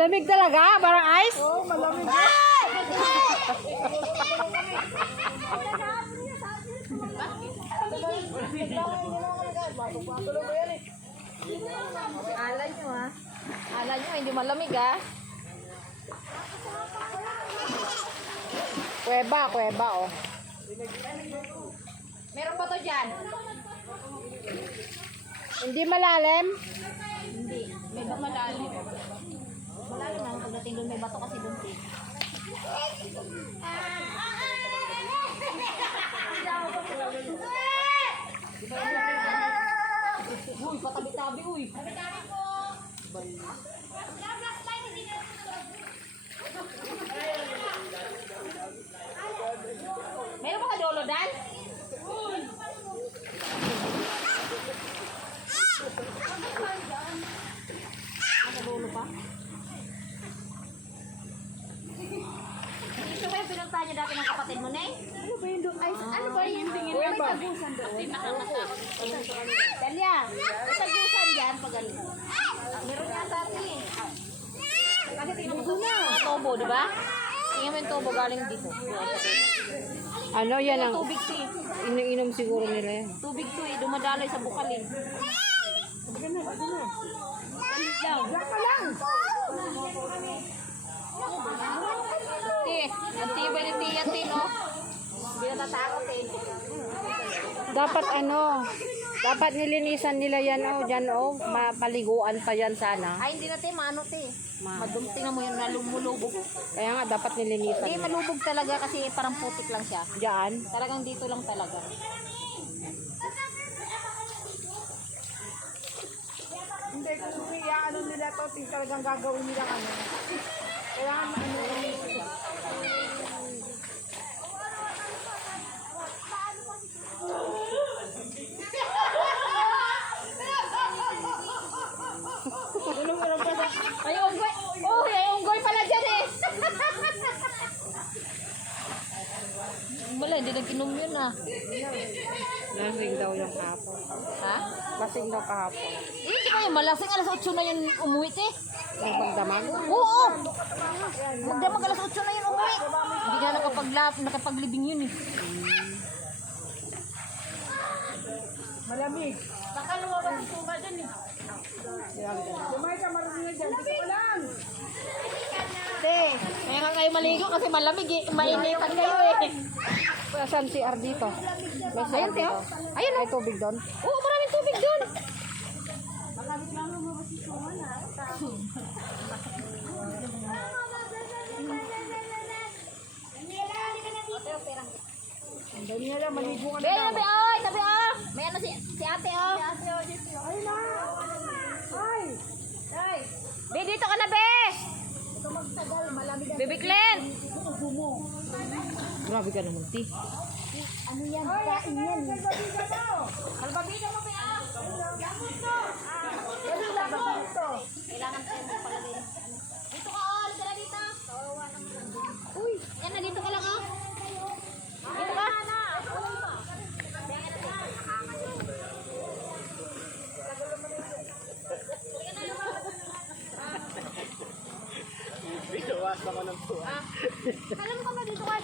Malamig talaga? Parang ice? Oo, malamig. Ala nyo ha. Ala nyo, hindi malamig ha. Kuweba oh. Meron ba to dyan? Hindi malalim? Hindi. May ba malalim? Malalim lang pagdating doon. May bato kasi doon. Uy, patabi-tabi uy. Tabi-tabi po. Meron ba ka dolo, Dan? Nasa dulo pa? Ito ba yung pinunta niya dati ng kapatid mo, Nay? Ano ba yun doon? Ay, ano ba yun? May tagusan doon. Dalia, may tagusan dyan pag ano. Meron niya dati. Kasi tingnan mo doon na. Tobo, di ba? Tingnan mo yung tobo galing dito. Ano yan ang Tubig to eh. iniinom siguro nila yan. Tubig to eh. Dumadaloy sa bukal eh. Diyan ka lang. Ang tibay ni Tia Tino. Hindi natatakot eh. Dapat nilinisan nila yan oh, dyan oh, mapaliguan pa yan sana. Ay, hindi na te, maano te. Tingnan mo yun, lumulubog. Kaya nga dapat nilinisan. Hindi, malubog talaga kasi parang putik lang siya. Diyan. Talagang dito lang talaga. Hindi, kung ano nila to, talagang gagawin nila ano. Kailangan Ay, unggoy! Oh, ay, unggoy pala dyan eh! Wala, hindi nag-inom yun ah. Lasing daw yung kahapon. Ha? Lasing daw kahapon. Eh, di ba yung malasing alas 8 na yun umuwi eh? Yung pagdamag. Oo! Magdamag alas 8 na yun umuwi. Hindi nga nakapaglibing yun eh. malamig. Baka lumabas yung tuba dyan eh. Lumay ka, marami na dyan. Dito ka lang. Te, kaya nga kayo maligo kasi malamig eh. Mainitan kayo eh. Saan si R dito? May CR Ayun, Teo. dito. Ayun, May tubig doon. Oo, maraming tubig doon. Ang dali na lang, maligo ka na Be, daw. tabi oy, tabi oh. May ano si ate oh. Ay na! Ay! Ay. Be, dito ka na be. Ito magtagal, malamig ang Baby Glenn. gumo. Grabe ka naman, Ti. Ano yan? Kain yan. Albabiga mo be ah. Gamot to! Gamot to! Kailangan tayo magpalagay. Dito ka oh, sila dito. Uy, yan na dito ka lang oh. Dito ka. Alam ko ba dito ka?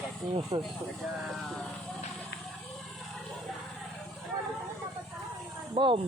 Boom.